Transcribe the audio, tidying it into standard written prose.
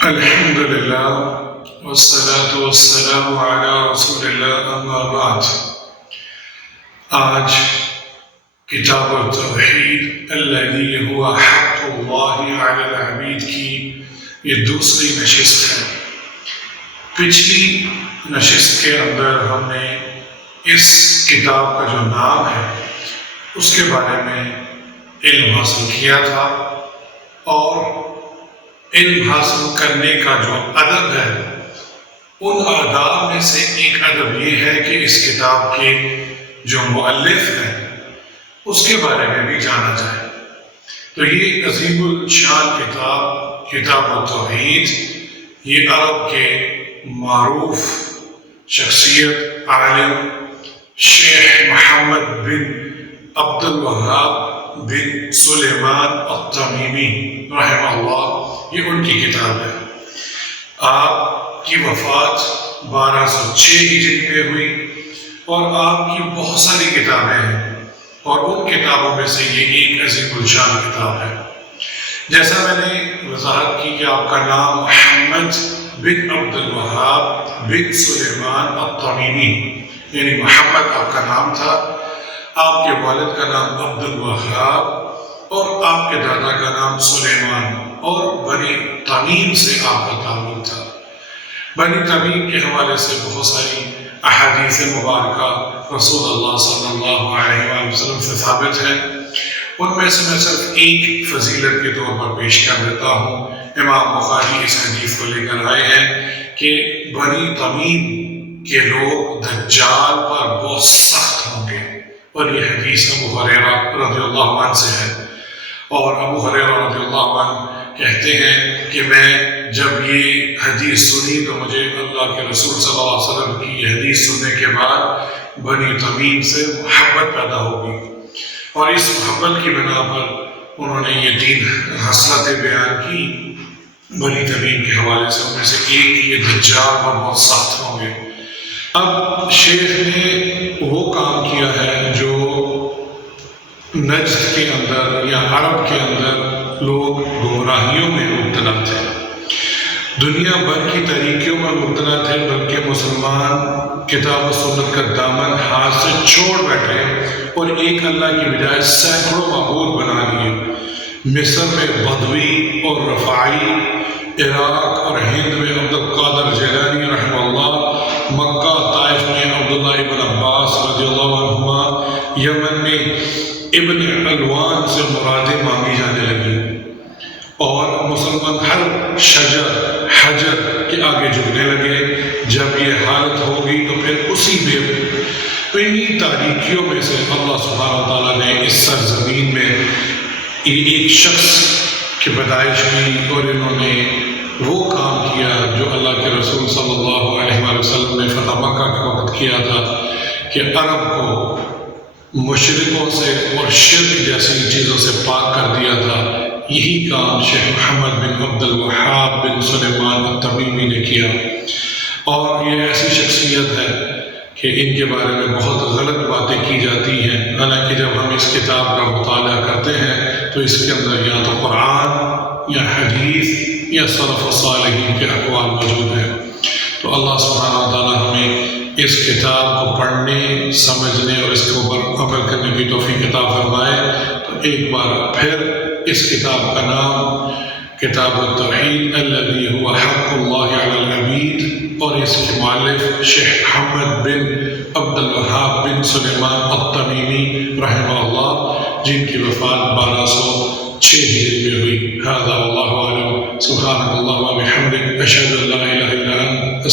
الحمد لله والصلاة والسلام على رسول الله اما بعد۔ آج کتاب التوحید الذی هو حق اللہ علی العبید کی یہ دوسری نشست ہے۔ پچھلی نشست کے اندر ہم نے اس کتاب کا جو نام ہے اس کے بارے میں علم حاصل کیا تھا، اور علم حاصل کرنے کا جو ادب ہے ان آداب میں سے ایک ادب یہ ہے کہ اس کتاب کے جو مؤلف ہے اس کے بارے میں بھی جانا جائے۔ تو یہ عظیم الشان کتاب التوحید، یہ عرب کے معروف شخصیت عالم شیخ محمد بن عبد الوہاب بن سلیمان التمیمی رحمہ اللہ، یہ ان کی کتاب ہے۔ آپ کی وفات 1206 ہجری میں ہوئی، اور آپ کی بہت ساری کتابیں ہیں، اور ان کتابوں میں سے یہ ایک عظیم الشان کتاب ہے۔ جیسا میں نے وضاحت کی کہ آپ کا نام محمد بن عبد الوہاب بن سلیمان التمیمی، یعنی محمد آپ کا نام تھا، آپ کے والد کا نام عبد الوہاب، اور آپ کے دادا کا نام سلیمان، اور بنی تمیم سے آپ کا تعلق تھا۔ بنی تمیم کے حوالے سے بہت ساری احادیث مبارکہ رسول اللہ صلی اللہ علیہ وآلہ وسلم سے ثابت ہے۔ ان میں سے میں صرف ایک فضیلت کے طور پر پیش کر دیتا ہوں۔ امام بخاری اس حدیث کو لے کر آئے ہیں کہ بنی تمیم کے لوگ دجال پر بہت سخت ہوں گے، اور یہ حدیث ابو ہریرہ رضی اللہ عنہ سے ہے۔ اور ابو ہریرہ رضی اللہ عنہ کہتے ہیں کہ میں جب یہ حدیث سنی تو مجھے اللہ کے رسول صلی اللہ علیہ وسلم کی یہ حدیث سننے کے بعد بنی تمیم سے محبت پیدا ہوگی، اور اس محبت کی بنا پر انہوں نے یہ 3 خصلتیں بیان کی بنی تمیم کے حوالے سے۔ ان میں سے ایک یہ دجال پر بہت سخت ہوں گے۔ اب شیخ نے وہ کام کیا ہے جو نجد کے اندر یا عرب کے اندر لوگ گمراہیوں میں مبتلا تھے، دنیا بھر کی طریقوں میں مبتلا تھے، بلکہ مسلمان کتاب و سنت کا دامن ہاتھ سے چھوڑ بیٹھے اور ایک اللہ کی بجائے سینکڑوں معبود بنا لیے۔ مصر میں بدوی اور رفاعی، عراق اور ہند میں عبد القادر جیلانی رحمہ اللہ، مکہ طائف میں عبداللہ ابن عباس رضی اللہ عنہما، یمن میں ابن علوان سے مرادیں مانگی جانے لگی، اور مسلمان ہر شجر حجر کے آگے جھکنے لگے۔ جب یہ حالت ہوگی تو پھر اسی میں انہی تاریکیوں میں سے اللہ سبحانہ وتعالیٰ نے اس سرزمین میں ایک شخص کی پیدائش کی، اور انہوں نے وہ کام کیا جو اللہ کے رسول صلی اللہ علیہ وآلہ وسلم نے فتح مکہ کے وقت کیا تھا، کہ عرب کو مشرکوں سے اور شرک جیسی چیزوں سے پاک کر دیا تھا۔ یہی کام شیخ محمد بن عبد الوہاب بن سلیمان التمیمی نے کیا، اور یہ ایسی شخصیت ہے کہ ان کے بارے میں بہت غلط باتیں کی جاتی ہیں، حالانکہ جب ہم اس کتاب کا مطالعہ کرتے ہیں تو اس کے اندر یا تو قرآن یا حدیث یا سلف صالحین کے اقوال موجود ہیں۔ تو اللہ سبحانہ وتعالیٰ ہمیں اس کتاب کو پڑھنے، سمجھنے اور اس کے اوپر عمل کرنے کی توفیق عطا فرمائے۔ تو ایک بار پھر اس کتاب کا نام کتاب التوحید الذی هو حق اللہ علی العبید، اور اس کے مؤلف شیخ محمد بن عبد الوہاب بن سلیمان التمیمی رحمہ اللہ، جن کی وفات 1206 ہجری میں ہوئی۔ ھذا واللہ اعلم، سبحانک اللہم وبحمدک، اشہد ان لا الہ الا انت،